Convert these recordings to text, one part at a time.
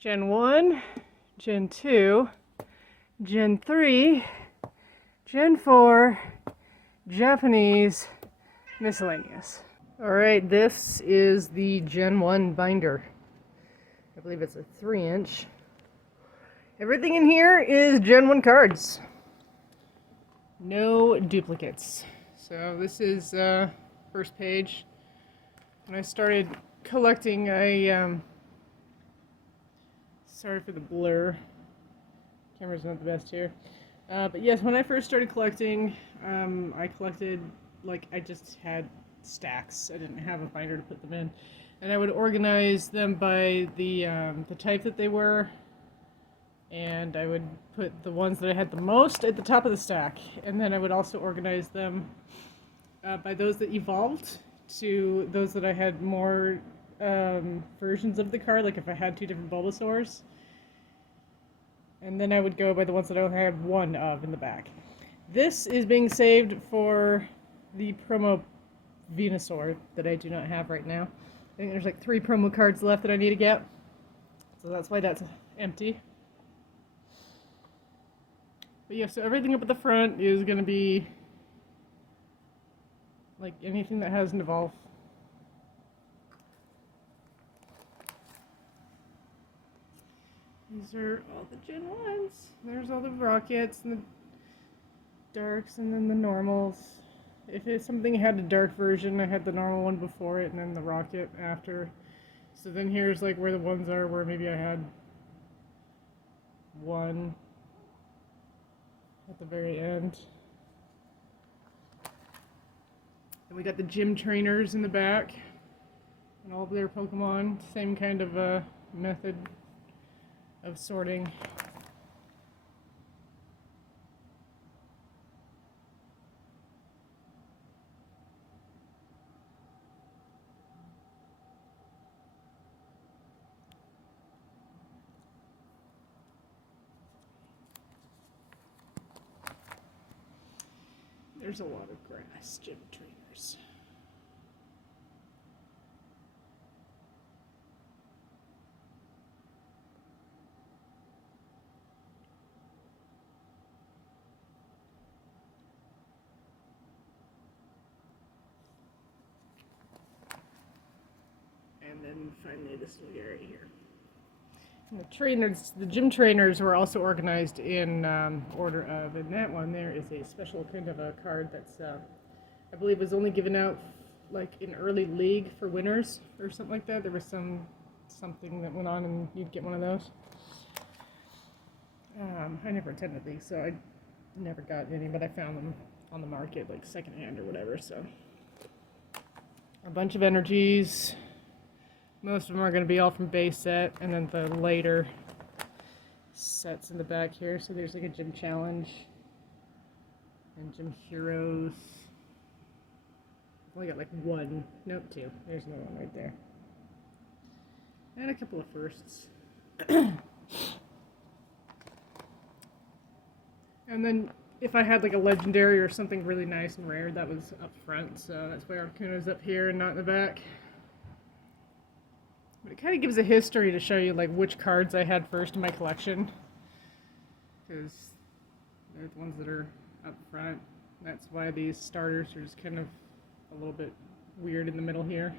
Gen 1, Gen 2, Gen 3, Gen 4, Japanese, miscellaneous. Alright, this is the Gen 1 binder. I believe it's a 3-inch. Everything in here is Gen 1 cards. No duplicates. So this is first page. When I started collecting, sorry for the blur. Camera's not the best here. But yes, when I first started collecting, I collected, I just had stacks. I didn't have a binder to put them in. And I would organize them by the type that they were. And I would put the ones that I had the most at the top of the stack. And then I would also organize them by those that evolved to those that I had more versions of the card, like if I had 2 different Bulbasaurs. And then I would go by the ones that I only had 1 of in the back. This is being saved for the promo Venusaur that I do not have right now. I think there's 3 promo cards left that I need to get. So that's why that's empty. But yeah, so everything up at the front is going to be anything that hasn't evolved. These are all the Gen 1s. There's all the Rockets and the Darks and then the Normals. If it's something had a Dark version, I had the normal one before it and then the Rocket after. So then here's where the ones are where maybe I had 1 at the very end. And we got the gym trainers in the back and all of their Pokemon. Same kind of method of sorting. There's a lot of grass gym trainers. And then finally this little area here. And the gym trainers were also organized in order of, and that one there is a special kind of a card that's, I believe was only given out in early league for winners or something like that. There was something that went on and you'd get one of those. I never attended these, so I never got any, but I found them on the market, secondhand or whatever, so. A bunch of energies. Most of them are going to be all from base set, and then the later sets in the back here. So there's a gym challenge and gym heroes. I've only got 1, nope, 2. There's another one right there. And a couple of firsts. And then if I had a legendary or something really nice and rare, that was up front. So that's why Articuno's up here and not in the back. But it kind of gives a history to show you which cards I had first in my collection, because they're the ones that are up front. That's why these starters are just kind of a little bit weird in the middle here.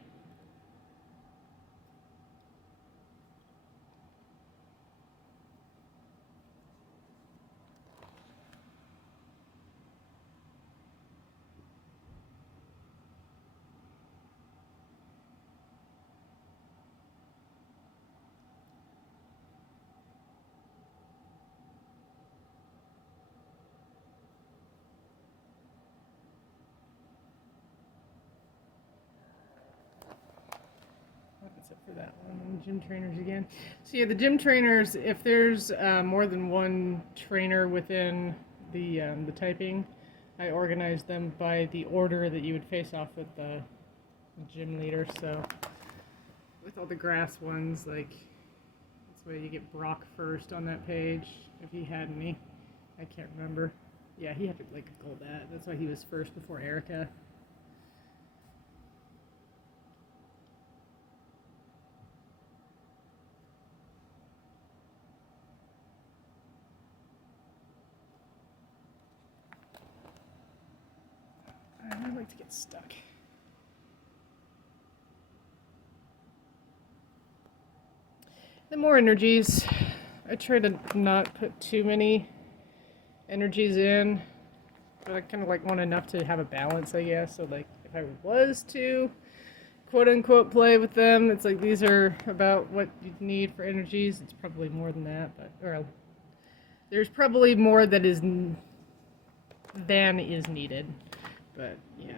Except for that one, and gym trainers again. So yeah, the gym trainers, if there's more than 1 trainer within the typing, I organize them by the order that you would face off with the gym leader. So with all the grass ones, that's why you get Brock first on that page, if he had any. I can't remember. Yeah, he had to Golbat. That's why he was first before Erica. like to get stuck. The more energies, I try to not put too many energies in, but I kind of like want enough to have a balance, I guess. So like if I was to quote unquote play with them, it's like these are about what you need for energies. It's probably more than that, but there's probably more that is than is needed. But yeah.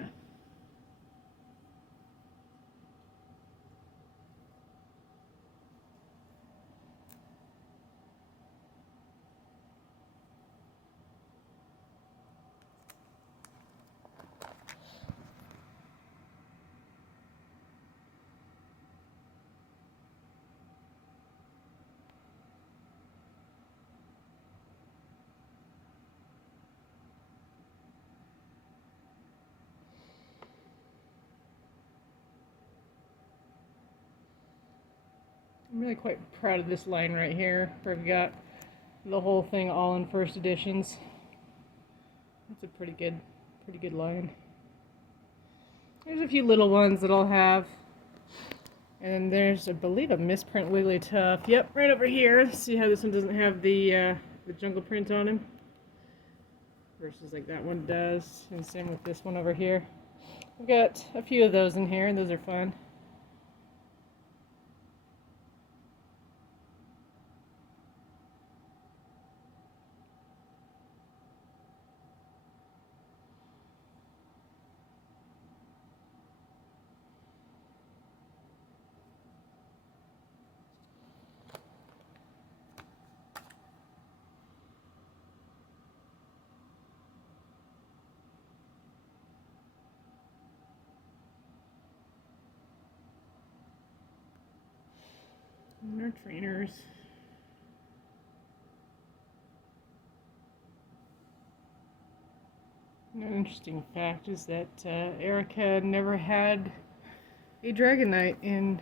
I'm really quite proud of this line right here, where I've got the whole thing all in first editions. That's a pretty good line. There's a few little ones that I'll have. And then there's, I believe, a misprint Wigglytuff. Yep, right over here. See how this one doesn't have the jungle print on him? Versus like that one does. And same with this one over here. I've got a few of those in here, and those are fun. And our trainers. An interesting fact is that Erica never had a Dragonite in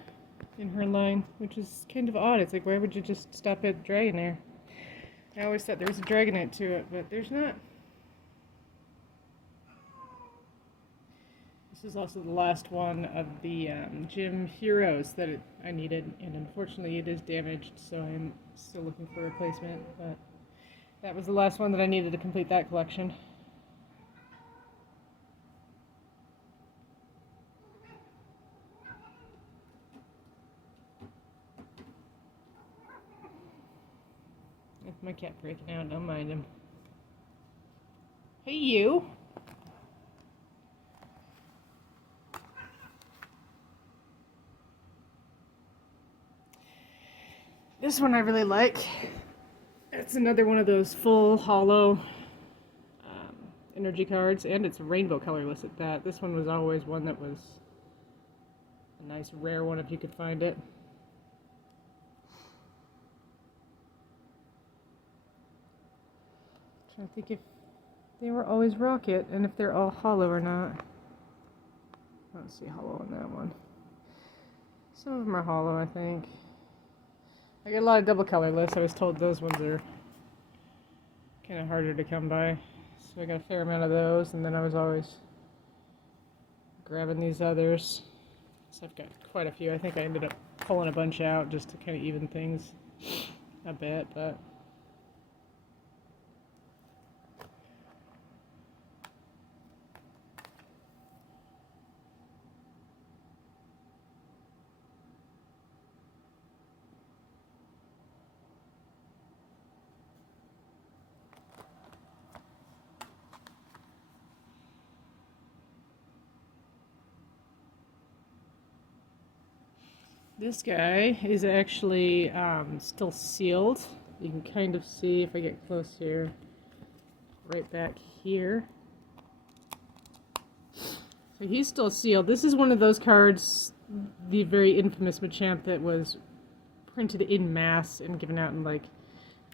her line, which is kind of odd. It's like, why would you just stop at Dragonair? I always thought there was a Dragonite to it, but there's not. This is also the last one of the Gym Heroes that I needed, and unfortunately it is damaged, so I'm still looking for a replacement, but that was the last one that I needed to complete that collection. That's my cat breaking out, don't mind him. Hey, you! This one I really like. It's another one of those full hollow energy cards, and it's rainbow colorless at that. This one was always one that was a nice rare one if you could find it. I'm trying to think if they were always rocket and if they're all hollow or not. I don't see hollow on that one. Some of them are hollow, I think. I get a lot of double colorless. I was told those ones are kind of harder to come by. So I got a fair amount of those, and then I was always grabbing these others. So I've got quite a few. I think I ended up pulling a bunch out just to kind of even things a bit, but this guy is actually still sealed. You can kind of see if I get close here, right back here. So he's still sealed. This is one of those cards, the very infamous Machamp that was printed in mass and given out in like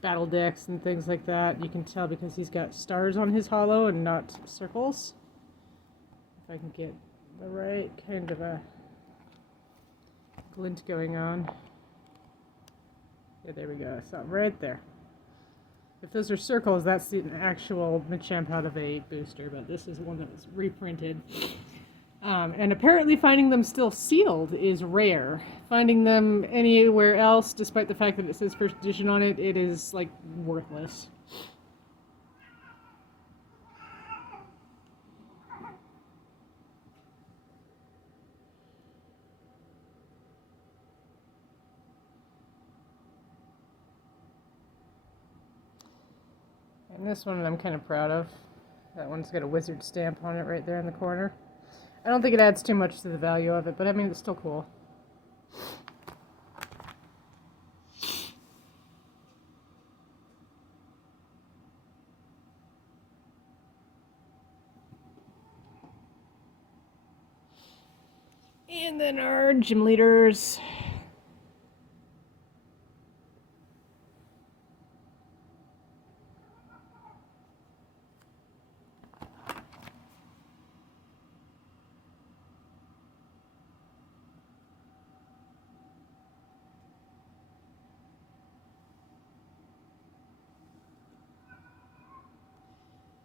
battle decks and things like that. You can tell because he's got stars on his hollow and not circles. If I can get the right kind of a glint going on. Yeah, there we go. I saw it right there. If those are circles, that's the actual Machamp out of a booster, but this is one that was reprinted. And apparently finding them still sealed is rare. Finding them anywhere else, despite the fact that it says first edition on it, it is, like, worthless. And this one I'm kind of proud of. That one's got a wizard stamp on it right there in the corner. I don't think it adds too much to the value of it, but I mean, it's still cool. And then our gym leaders.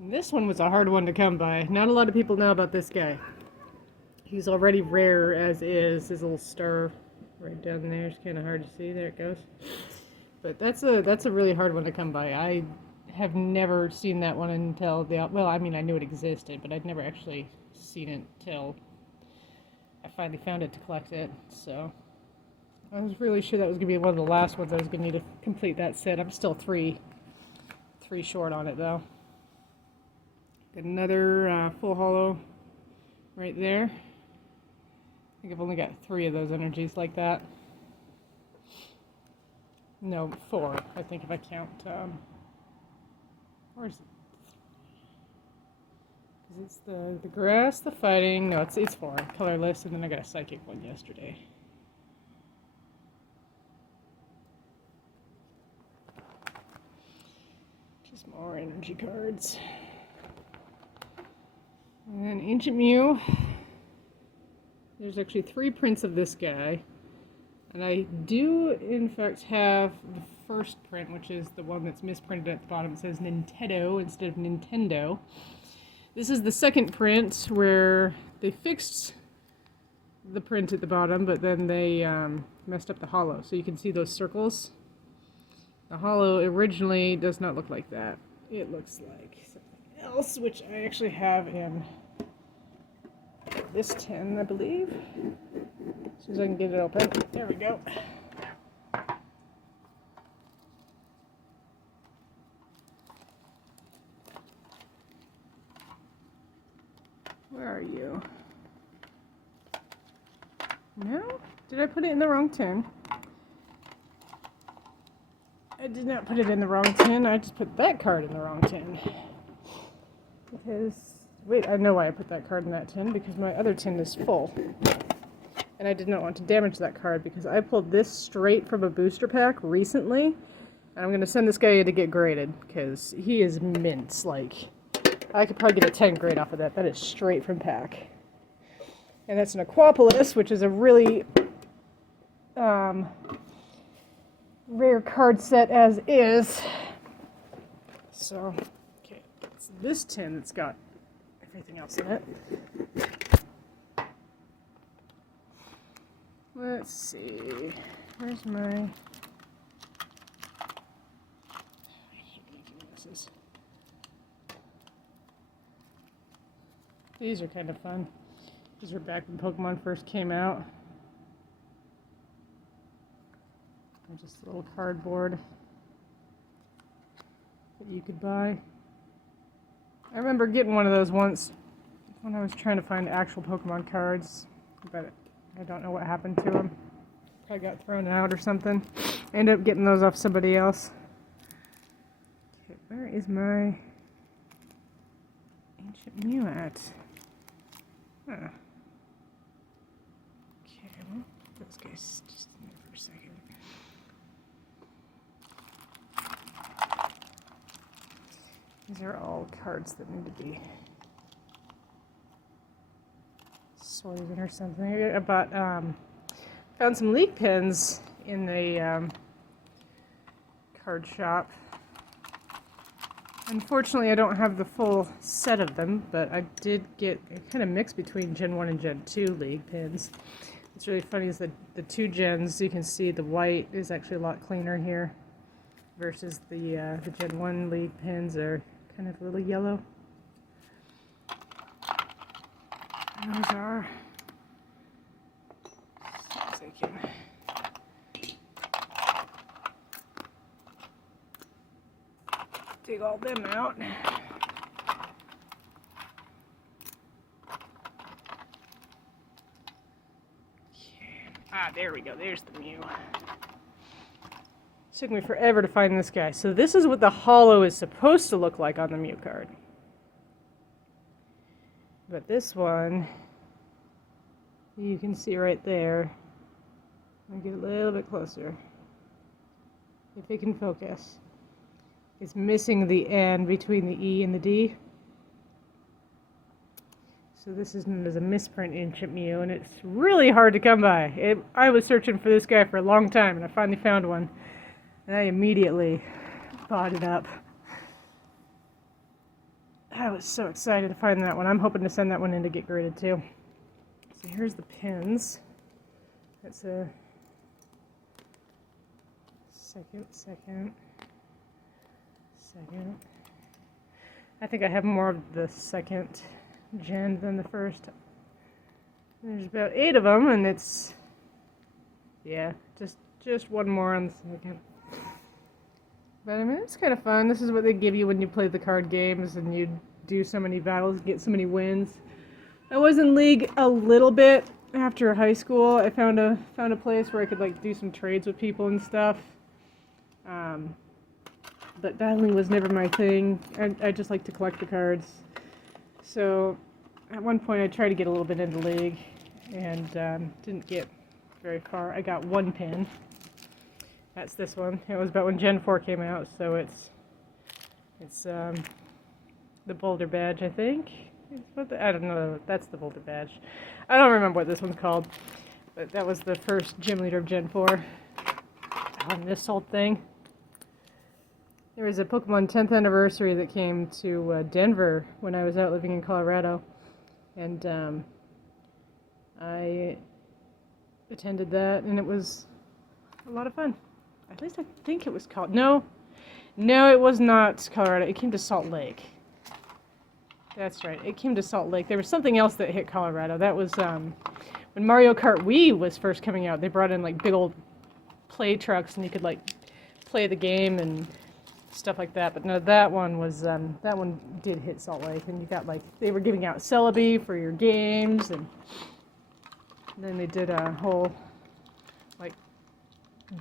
This one was a hard one to come by. Not a lot of people know about this guy. He's already rare as is. His little star right down there is kind of hard to see. There it goes. But that's a really hard one to come by. I have never seen that one until well, I mean, I knew it existed, but I'd never actually seen it till I finally found it to collect it. So I was really sure that was gonna be one of the last ones I was gonna need to complete that set. I'm still three short on it though. Got another full holo right there. I think I've only got 3 of those energies like that. No, 4, I think, if I count. Where's it? Because it's the grass, the fighting. No, it's 4. Colorless, and then I got a psychic one yesterday. Just more energy cards. And then Ancient Mew. There's actually 3 prints of this guy. And I do, in fact, have the first print, which is the one that's misprinted at the bottom. It says Nintendo instead of Nintendo. This is the second print where they fixed the print at the bottom, but then they messed up the holo. So you can see those circles. The holo originally does not look like that. It looks like something else, which I actually have in this tin, I believe. As soon as I can get it open. There we go. Where are you? No? Did I put it in the wrong tin? I did not put it in the wrong tin. I just put that card in the wrong tin. Because, wait, I know why I put that card in that tin. Because my other tin is full. And I did not want to damage that card because I pulled this straight from a booster pack recently. And I'm going to send this guy to get graded because he is mints. Like, I could probably get a 10 grade off of that. That is straight from pack. And that's an Aquapolis, which is a really rare card set as is. So, okay, it's this tin that's got everything else in it. Let's see. Where's my... I hate making messes. These are kind of fun. These were back when Pokemon first came out. They're just a little cardboard that you could buy. I remember getting one of those once when I was trying to find actual Pokemon cards, but I don't know what happened to them. Probably got thrown out or something. Ended up getting those off somebody else. Okay, where is my Ancient Mew at? Huh. Okay, well, those guys just in there for a second. These are all cards that need to be sorted or something. I bought, found some leak pens in the card shop. Unfortunately, I don't have the full set of them, but I did get a kind of mix between Gen 1 and Gen 2 League pins. What's really funny is that the two gens, you can see the white is actually a lot cleaner here versus the Gen 1 League pins are kind of a little yellow. And those are, as I can dig all them out. Ah, there we go. There's the Mew. It took me forever to find this guy. So this is what the holo is supposed to look like on the Mew card. But this one, you can see right there. I'll get a little bit closer. If it can focus. It's missing the N between the E and the D. So this is known as a misprint Ancient Mew, and it's really hard to come by. I was searching for this guy for a long time, and I finally found one. And I immediately bought it up. I was so excited to find that one. I'm hoping to send that one in to get graded too. So here's the pins. That's a second. I think I have more of the second gen than the first. There's about 8 of them, and it's, yeah, just one more on the second. But I mean, it's kind of fun. This is what they give you when you play the card games and you do so many battles, get so many wins. I was in League a little bit after high school. I found a place where I could like do some trades with people and stuff. But battling was never my thing. I just like to collect the cards. So at one point I tried to get a little bit into League and didn't get very far. I got one pin. That's this one. It was about when Gen 4 came out, so it's the Boulder Badge, I think. I don't know. That's the Boulder Badge. I don't remember what this one's called, but that was the first gym leader of Gen 4 on this whole thing. There was a Pokemon 10th anniversary that came to Denver when I was out living in Colorado, and I attended that, and it was a lot of fun. At least I think it was called. No, it was not Colorado. It came to Salt Lake. That's right. It came to Salt Lake. There was something else that hit Colorado. That was when Mario Kart Wii was first coming out. They brought in like big old play trucks, and you could like play the game and stuff like that. But no, that one was that one did hit Salt Lake, and you got like they were giving out Celebi for your games, and then they did a whole like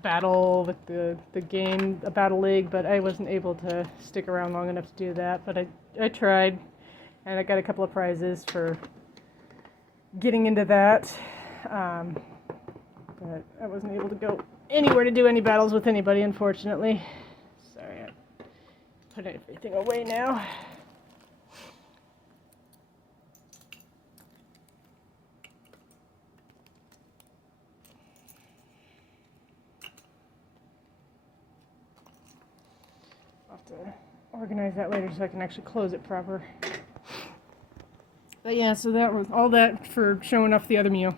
battle with the game, a battle league. But I wasn't able to stick around long enough to do that. But I tried, and I got a couple of prizes for getting into that. But I wasn't able to go anywhere to do any battles with anybody, unfortunately. Sorry, I put everything away now. I'll have to organize that later so I can actually close it proper. But yeah, so that was all that for showing off the other Mew.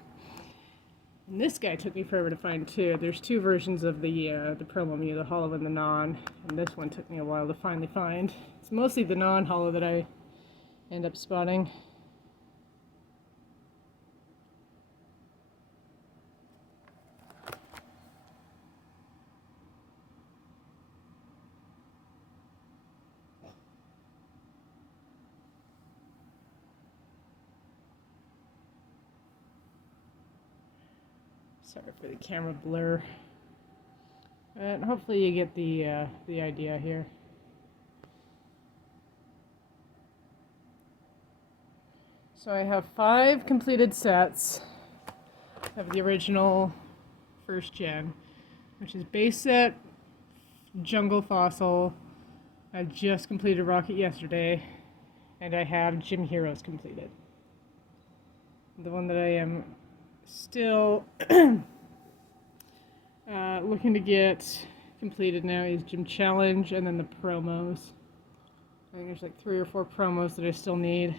And this guy took me forever to find too. There's two versions of the promo Mew, the holo and the non. And this one took me a while to finally find. It's mostly the non-holo that I end up spotting. Sorry for the camera blur. But hopefully you get the idea here. So I have 5 completed sets of the original first gen, which is base set, Jungle Fossil. I just completed Rocket yesterday, and I have Gym Heroes completed. The one that I am still looking to get completed now is Gym Challenge and then the promos. I think there's like 3 or 4 promos that I still need.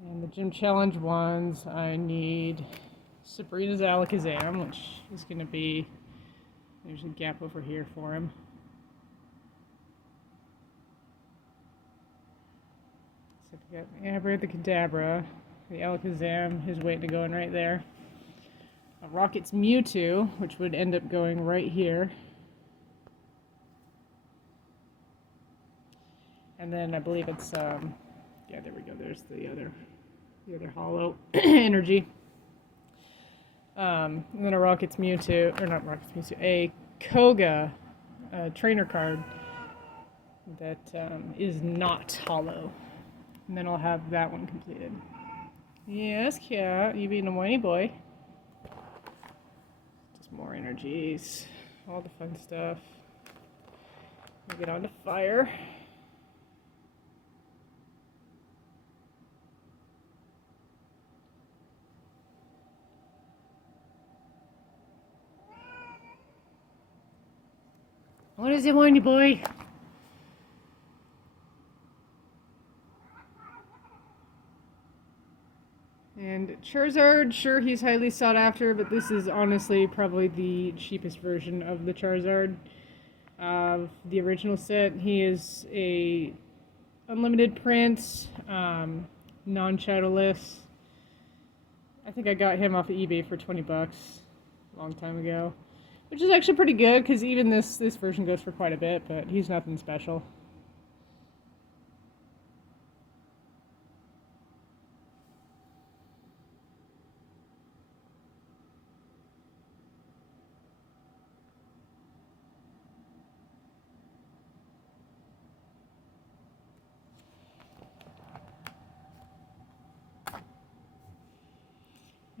And the Gym Challenge ones, I need Sabrina's Alakazam, which is going to be, there's a gap over here for him. So we got Abra, the Kadabra, the Alakazam is waiting to go in right there. Rocket's Mewtwo, which would end up going right here. And then I believe it's, yeah, there we go, there's the other hollow energy. And then a Rocket's Mewtwo, or not Rocket's Mewtwo, a Koga trainer card that is not hollow. And then I'll have that one completed. Yes, Cat, you being a whiny boy. Just more energies, all the fun stuff. We'll get on to fire. What is it, whiny boy? And Charizard, sure, he's highly sought after, but this is honestly probably the cheapest version of the Charizard of the original set. He is a unlimited print, non-shadowless. I think I got him off of eBay for 20 bucks a long time ago. Which is actually pretty good, because even this version goes for quite a bit, but he's nothing special.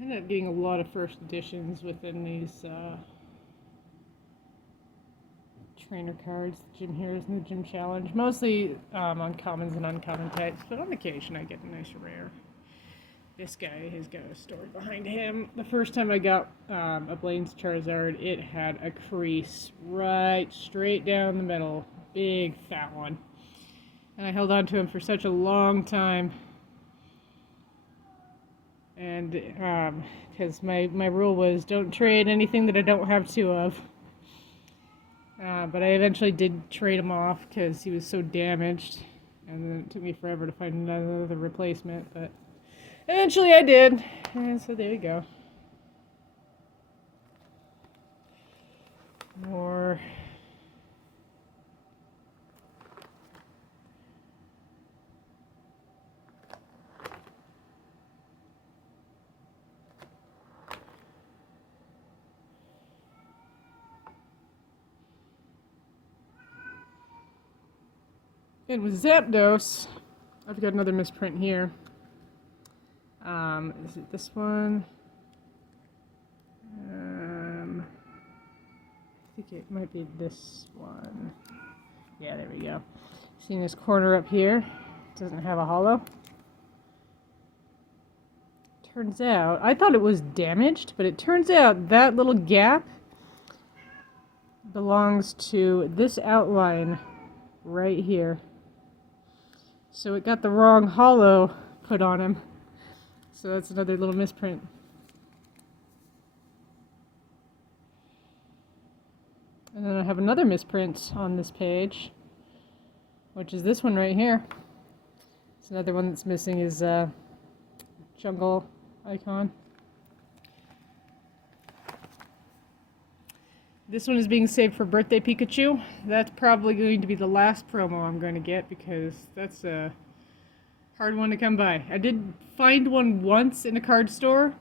I ended up getting a lot of first editions within these trainer cards, the Gym Heroes and the Gym Challenge. Mostly on commons and uncommon types, but on occasion I get a nice rare. This guy has got a story behind him. The first time I got a Blaine's Charizard, it had a crease right straight down the middle. Big fat one. And I held on to him for such a long time. And because my rule was don't trade anything that I don't have 2 of. But I eventually did trade him off because he was so damaged. And then it took me forever to find another replacement. But eventually I did. And so there you go. More. And with Zapdos, I've got another misprint here. Is it this one? I think it might be this one. Yeah, there we go. Seeing this corner up here, doesn't have a hollow. Turns out, I thought it was damaged, but it turns out that little gap belongs to this outline right here. So it got the wrong hollow put on him. So that's another little misprint. And then I have another misprint on this page, which is this one right here. It's another one that's missing is jungle icon. This one is being saved for Birthday Pikachu. That's probably going to be the last promo I'm going to get because that's a hard one to come by. I did find one once in a card store,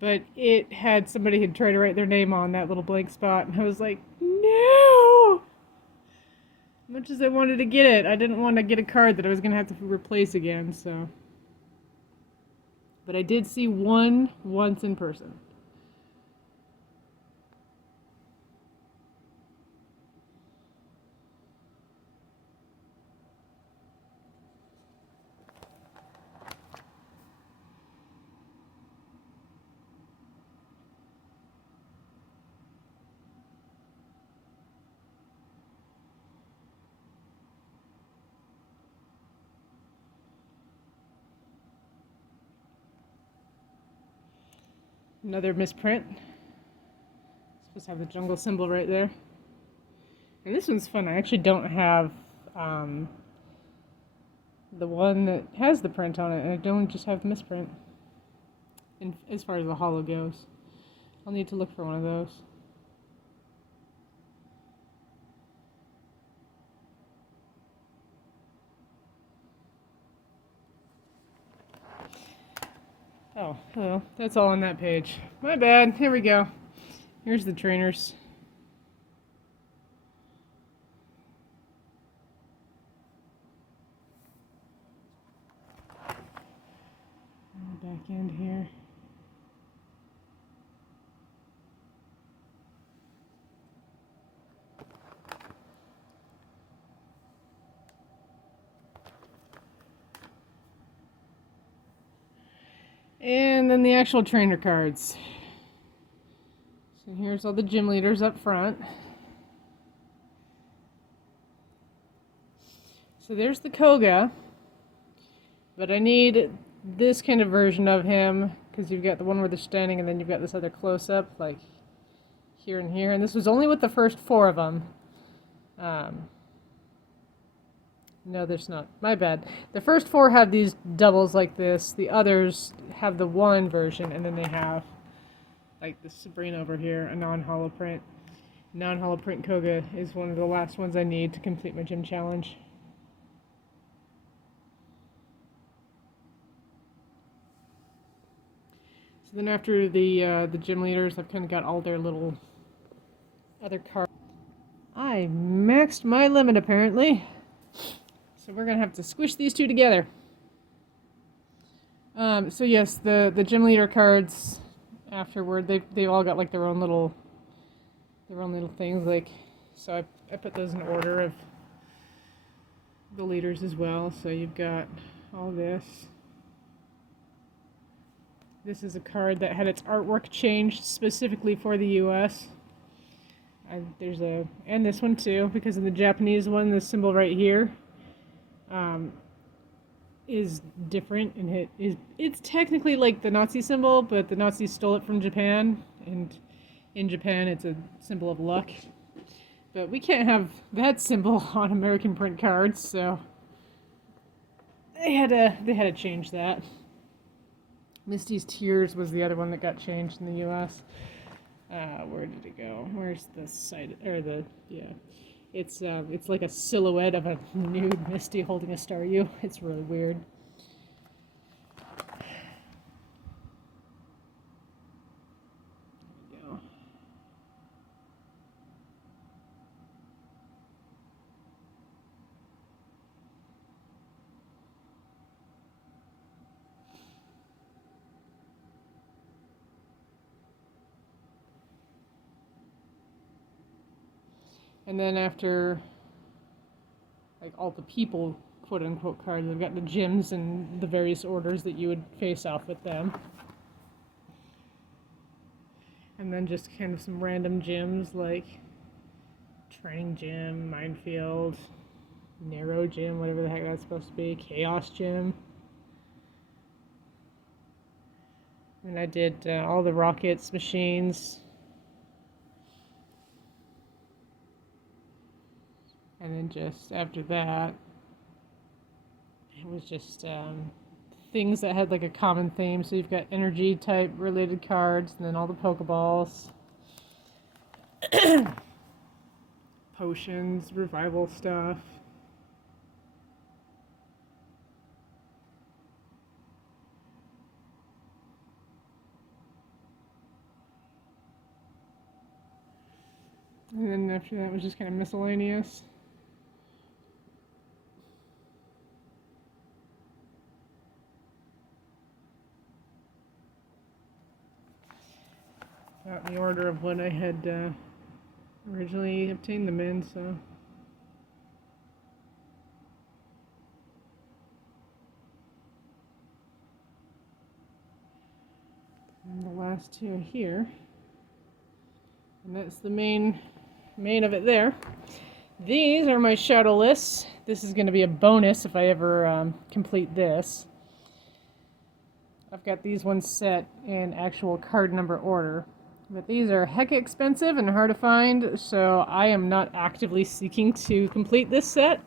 but it had somebody had tried to write their name on that little blank spot, and I was like, no! As much as I wanted to get it, I didn't want to get a card that I was going to have to replace again, so. But I did see one once in person. Another misprint. Supposed to have the jungle symbol right there. And this one's fun. I actually don't have the one that has the print on it, and I don't just have the misprint. As far as the holo goes, I'll need to look for one of those. Oh, hello. That's all on that page. My bad. Here we go. Here's the trainers. Back end here. And then the actual trainer cards. So here's all the gym leaders up front. So there's the Koga, but I need this kind of version of him because you've got the one where they're standing and then you've got this other close-up like here and here, and this was only with the first 4 of them. No, there's not. My bad. The first 4 have these doubles like this. The others have the one version, and then they have, like the Sabrina over here, a non-holo print. Non-holo print Koga is one of the last ones I need to complete my gym challenge. So then after the gym leaders, I've kind of got all their little other cards. I maxed my limit apparently. So we're going to have to squish these two together. So yes, the gym leader cards afterward, they've all got like their own little things. Like, so I put those in order of the leaders as well. So you've got all this. This is a card that had its artwork changed specifically for the U.S. And this one too, because in the Japanese one, the symbol right here is different, and it's technically like the Nazi symbol, but the Nazis stole it from Japan, and in Japan it's a symbol of luck. But we can't have that symbol on American print cards, so they had to change that. Misty's Tears was the other one that got changed in the U.S. Where did it go? Where's the site? Or it's like a silhouette of a nude Misty holding a Staryu. It's really weird. There we go. And then after, like, all the people, quote-unquote, cards, I've got the gyms and the various orders that you would face off with them. And then just kind of some random gyms, like Training Gym, Minefield, Narrow Gym, whatever the heck that's supposed to be, Chaos Gym. And I did all the Rockets machines. And then just after that, it was just things that had like a common theme. So you've got energy type related cards, and then all the Pokeballs, potions, revival stuff. And then after that was just kind of miscellaneous. Not in the order of what I had originally obtained them in, so. And the last two are here. And that's the main of it there. These are my shadow lists. This is going to be a bonus if I ever complete this. I've got these ones set in actual card number order. But these are heck expensive and hard to find, so I am not actively seeking to complete this set.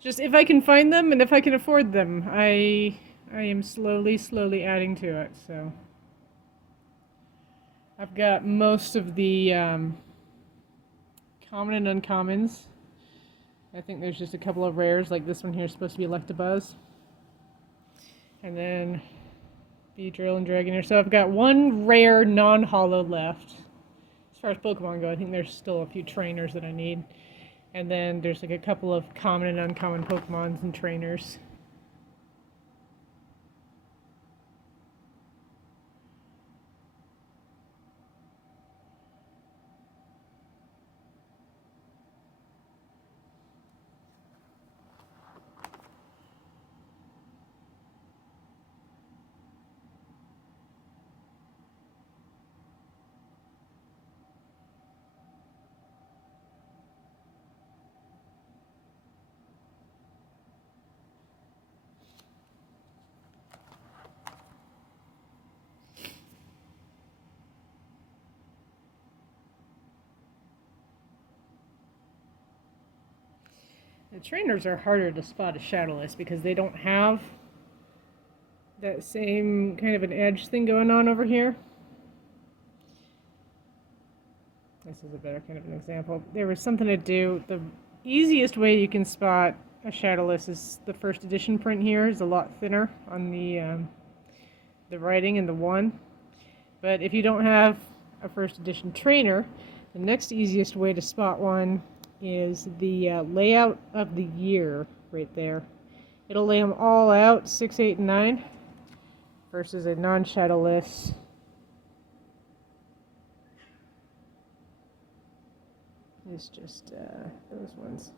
Just if I can find them and if I can afford them, I am slowly adding to it. So I've got most of the common and uncommons. I think there's just a couple of rares, like this one here is supposed to be Electabuzz. And then Beedrill and Dragonair. So I've got one rare non-holo left. As far as Pokemon go, I think there's still a few trainers that I need. And then there's like a couple of common and uncommon Pokemons and trainers. The trainers are harder to spot as Shadowless because they don't have that same kind of an edge thing going on over here. This is a better kind of an example. There was something to do. The easiest way you can spot a Shadowless is the first edition print here is a lot thinner on the writing in the one. But if you don't have a first edition trainer, the next easiest way to spot one is the layout of the year right there. It'll lay them all out, 6, 8, and 9, versus a non-shadowless. It's just those ones.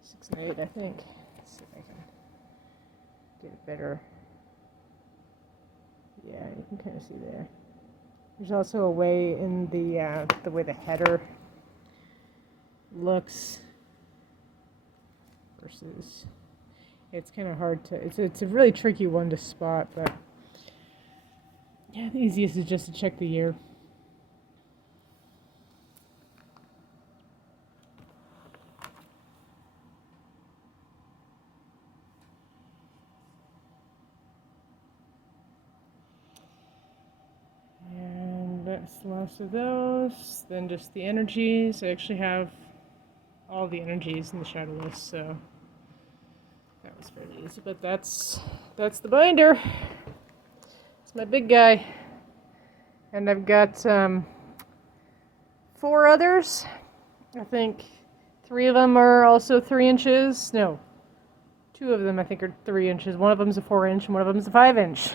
6 and 8, I think. Let's see if I can get it better. Yeah, you can kind of see there. There's also a way in the way the header looks versus it's kind of hard to it's a really tricky one to spot, but yeah, the easiest is just to check the year. And that's the last of those. Then just the energies. I actually have all the energies in the Shadowless, so that was fairly easy. But that's the binder. It's my big guy, and I've got 4 others. I think 3 of them are also 3 inches. No, 2 of them I think are 3 inches. One of them's a 4-inch, and one of them's a 5-inch.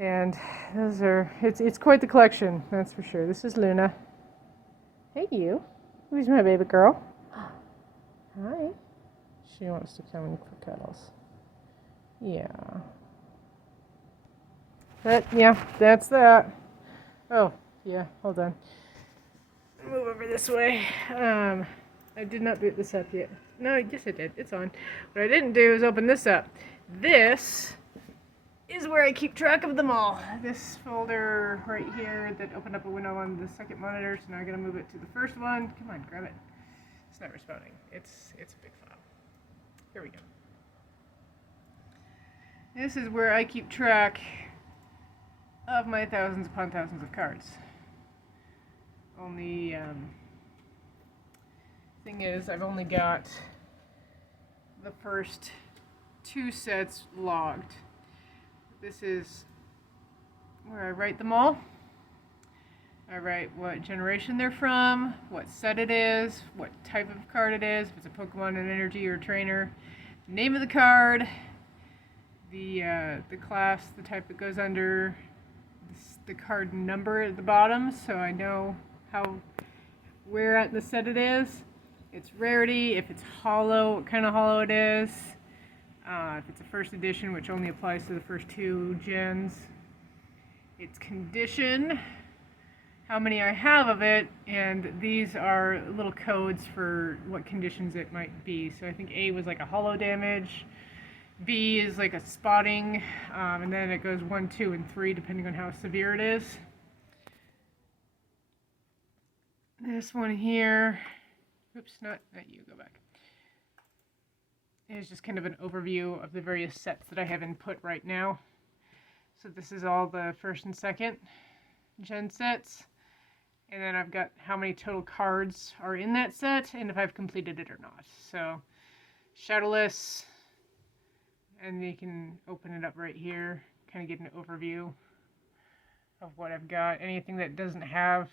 And those are it's quite the collection, that's for sure. This is Luna. Hey, you. Who's my baby girl? Hi. She wants to come in for cuddles. Yeah. But, yeah, that's that. Oh, yeah, hold on. Move over this way. I did not boot this up yet. No, yes I did. It's on. What I didn't do is open this up. This is where I keep track of them all. This folder right here that opened up a window on the second monitor, so now I'm going to move it to the first one. Come on, grab it. It's not responding. It's a big file. Here we go. This is where I keep track of my thousands upon thousands of cards. Only thing is, I've only got the first 2 sets logged. This is where I write them all. I write what generation they're from, what set it is, what type of card it is, if it's a Pokemon, an energy, or a trainer, the name of the card, the class, the type it goes under, the card number at the bottom, so I know where at the set it is. Its rarity, if it's holo, what kind of holo it is. If it's a first edition, which only applies to the first 2 gens. Its condition, how many I have of it, and these are little codes for what conditions it might be. So I think A was like a holo damage, B is like a spotting, and then it goes 1, 2, and 3 depending on how severe it is. This one here, oops, not you, go back. It's just kind of an overview of the various sets that I have input right now. So this is all the first and second gen sets. And then I've got how many total cards are in that set and if I've completed it or not. So Shadowless, and you can open it up right here, kind of get an overview of what I've got. Anything that doesn't have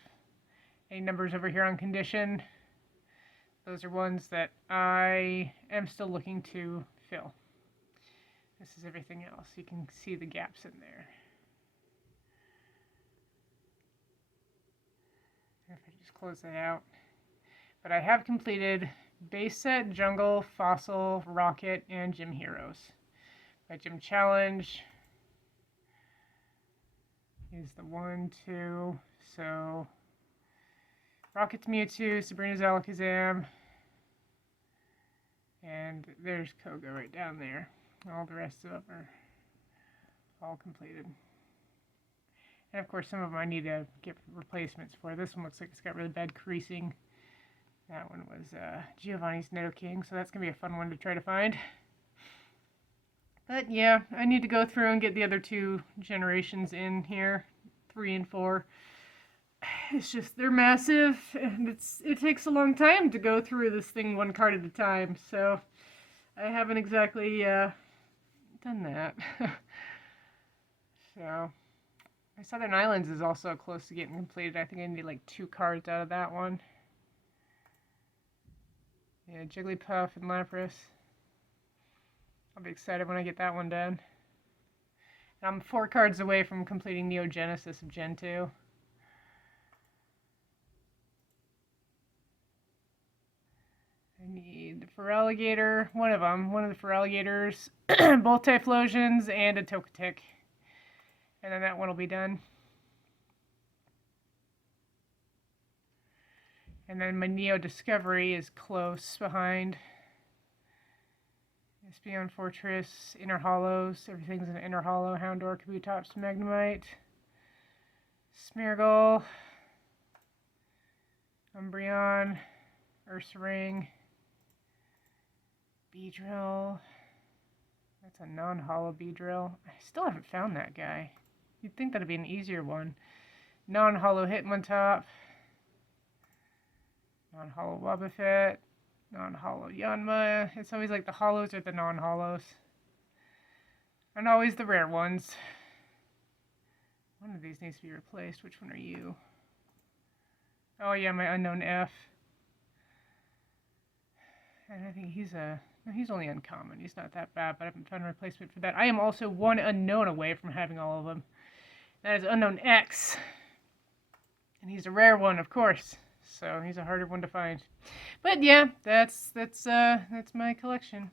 any numbers over here on condition, those are ones that I am still looking to fill. This is everything else. You can see the gaps in there. If I just close that out. But I have completed Base Set, Jungle, Fossil, Rocket, and Gym Heroes. My Gym Challenge is the 1, 2, so Rocket's Mewtwo, Sabrina's Alakazam, and there's Koga right down there. All the rest of them are all completed. And of course some of them I need to get replacements for. This one looks like it's got really bad creasing. That one was Giovanni's Nidoking, so that's going to be a fun one to try to find. But yeah, I need to go through and get the other 2 generations in here, 3 and 4. It's just, they're massive, and it takes a long time to go through this thing 1 card at a time, so I haven't exactly done that. So, my Southern Islands is also close to getting completed. I think I need like 2 cards out of that one. Yeah, Jigglypuff and Lapras. I'll be excited when I get that one done. And I'm 4 cards away from completing Neogenesis of Gen 2. I need the Feraligatr, one of the Feraligatrs, both Typhlosions, and a Togetic. And then that one will be done. And then my Neo Discovery is close behind. Espeon Fortress, Inner Hollows, everything's an Inner Hollow, Houndour, Kabutops, Magnemite, Smeargle, Umbreon, Ursaring, Beedrill. That's a non-hollow Beedrill. I still haven't found that guy. You'd think that'd be an easier one. Non-hollow Hitmontop, non-hollow Wobbuffet, non-hollow Yanma. It's always like the hollows or the non-hollows. And always the rare ones. One of these needs to be replaced. Which one are you? Oh yeah, my Unknown F. And I think he's only uncommon. He's not that bad, but I haven't found a replacement for that. I am also 1 unknown away from having all of them. That is Unknown X. And he's a rare one, of course. So he's a harder one to find. But yeah, that's my collection.